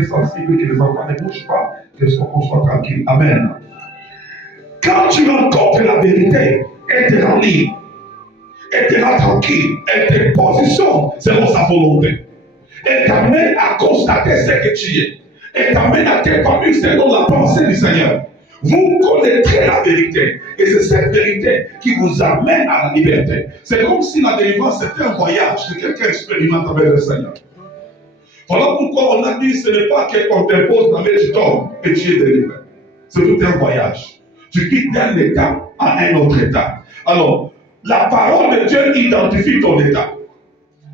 très sensible que les enfants ne bougent pas, qu'on soit tranquille. Amen. Quand tu rencontres la vérité, elle te rend libre, elle te rend tranquille, elle te positionne selon sa volonté. Elle t'amène à constater ce que tu es. Elle t'amène à t'épanouir selon la pensée du Seigneur. Vous connaîtrez la vérité. Et c'est cette vérité qui vous amène à la liberté. C'est comme si la délivrance était un voyage que quelqu'un expérimente avec le Seigneur. Voilà pourquoi on a dit ce n'est pas qu'on t'impose dans les tombes et tu es délivré. C'est tout un voyage. Tu quittes d'un état à un autre état. Alors, la parole de Dieu identifie ton état.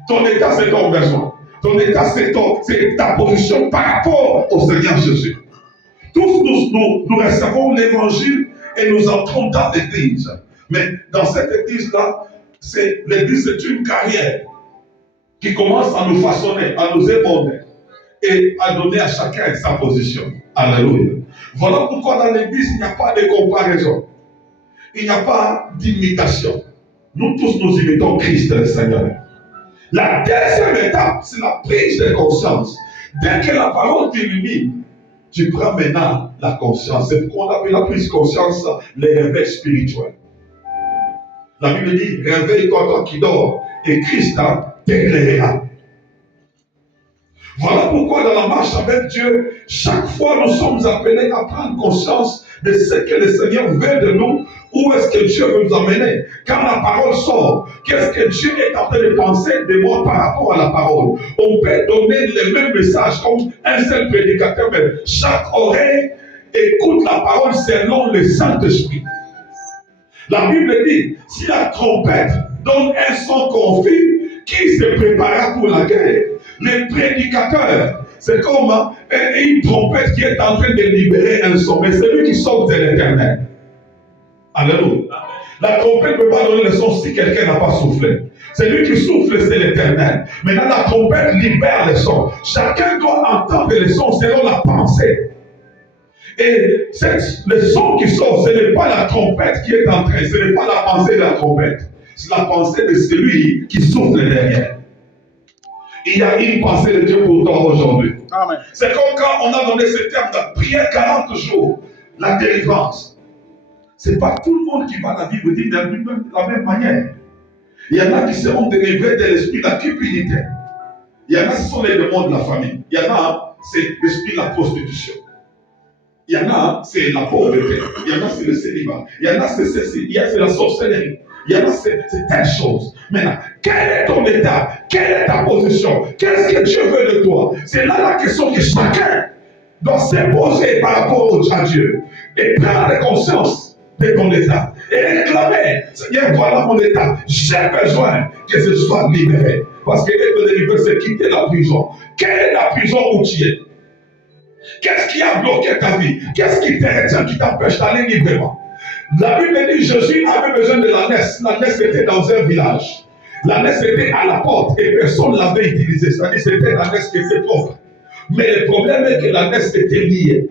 Ton état, c'est ton besoin. Ton état, c'est ta position par rapport au Seigneur Jésus. Tous nous recevons l'évangile et nous entrons dans l'église. Mais dans cette église-là, l'église c'est une carrière qui commence à nous façonner, à nous ébaumer et à donner à chacun sa position. Alléluia. Voilà pourquoi dans l'église, il n'y a pas de comparaison. Il n'y a pas d'imitation. Nous tous nous imitons Christ le Seigneur. La deuxième étape, c'est la prise de conscience. Dès que la parole t'illumine, tu prends maintenant la conscience. C'est pourquoi on appelle la prise de conscience les réveils spirituels. La Bible dit, réveille-toi toi qui dors, et Christ t'éclairera. Voilà pourquoi dans la marche avec Dieu, chaque fois nous sommes appelés à prendre conscience de ce que le Seigneur veut de nous, où est-ce que Dieu veut nous emmener. Quand la parole sort, qu'est-ce que Dieu est en train de penser de moi par rapport à la parole? On peut donner le même message comme un seul prédicateur, mais chaque oreille écoute la parole selon le Saint-Esprit. La Bible dit, si la trompette donne un son confus, qui se prépara pour la guerre? Les prédicateurs, c'est comme une trompette qui est en train de libérer un son, mais c'est lui qui sort de l'éternel. Alléluia. La trompette ne peut pas donner le son si quelqu'un n'a pas soufflé. C'est lui qui souffle, c'est l'éternel. Maintenant, la trompette libère le son. Chacun doit entendre le son selon la pensée. Et le son qui sort, ce n'est pas la trompette qui est en train, ce n'est pas la pensée de la trompette. C'est la pensée de celui qui souffle derrière. Il y a une pensée de Dieu pour toi aujourd'hui. C'est comme quand on a donné ce terme de prière 40 jours, la délivrance. Ce n'est pas tout le monde qui va la vivre de la même manière. Il y en a qui seront délivrés de l'esprit de la cupidité. Il y en a, ce sont les démons de la famille. Il y en a, c'est l'esprit de la prostitution. Il y en a, c'est la pauvreté. Il y en a, c'est le célibat. Il y en a, c'est ceci. Il y a, c'est la sorcellerie. Il y en a, c'est telle chose. Maintenant, quel est ton état? Quelle est ta position? Qu'est-ce que Dieu veut de toi? C'est là la question que chacun doit s'imposer par rapport à Dieu. Et prendre conscience de ton état. Et réclamer, Seigneur, voilà mon état. J'ai besoin que je sois libéré. Parce que être délivré, c'est quitter la prison. Quelle est la prison où tu es? Qu'est-ce qui a bloqué ta vie? Qu'est-ce qui te retient, qui t'empêche d'aller librement? La Bible dit Jésus avait besoin de la l'ânesse. L'ânesse était dans un village. L'ânesse était à la porte et personne ne l'avait utilisée. C'est-à-dire que c'était l'ânesse qui était propre. Mais le problème est que l'ânesse était liée.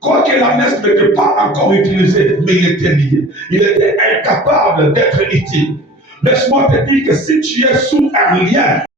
Quoique l'ânesse n'était pas encore utilisée, mais il était lié. Il était incapable d'être utile. Laisse-moi te dire que si tu es sous un lien,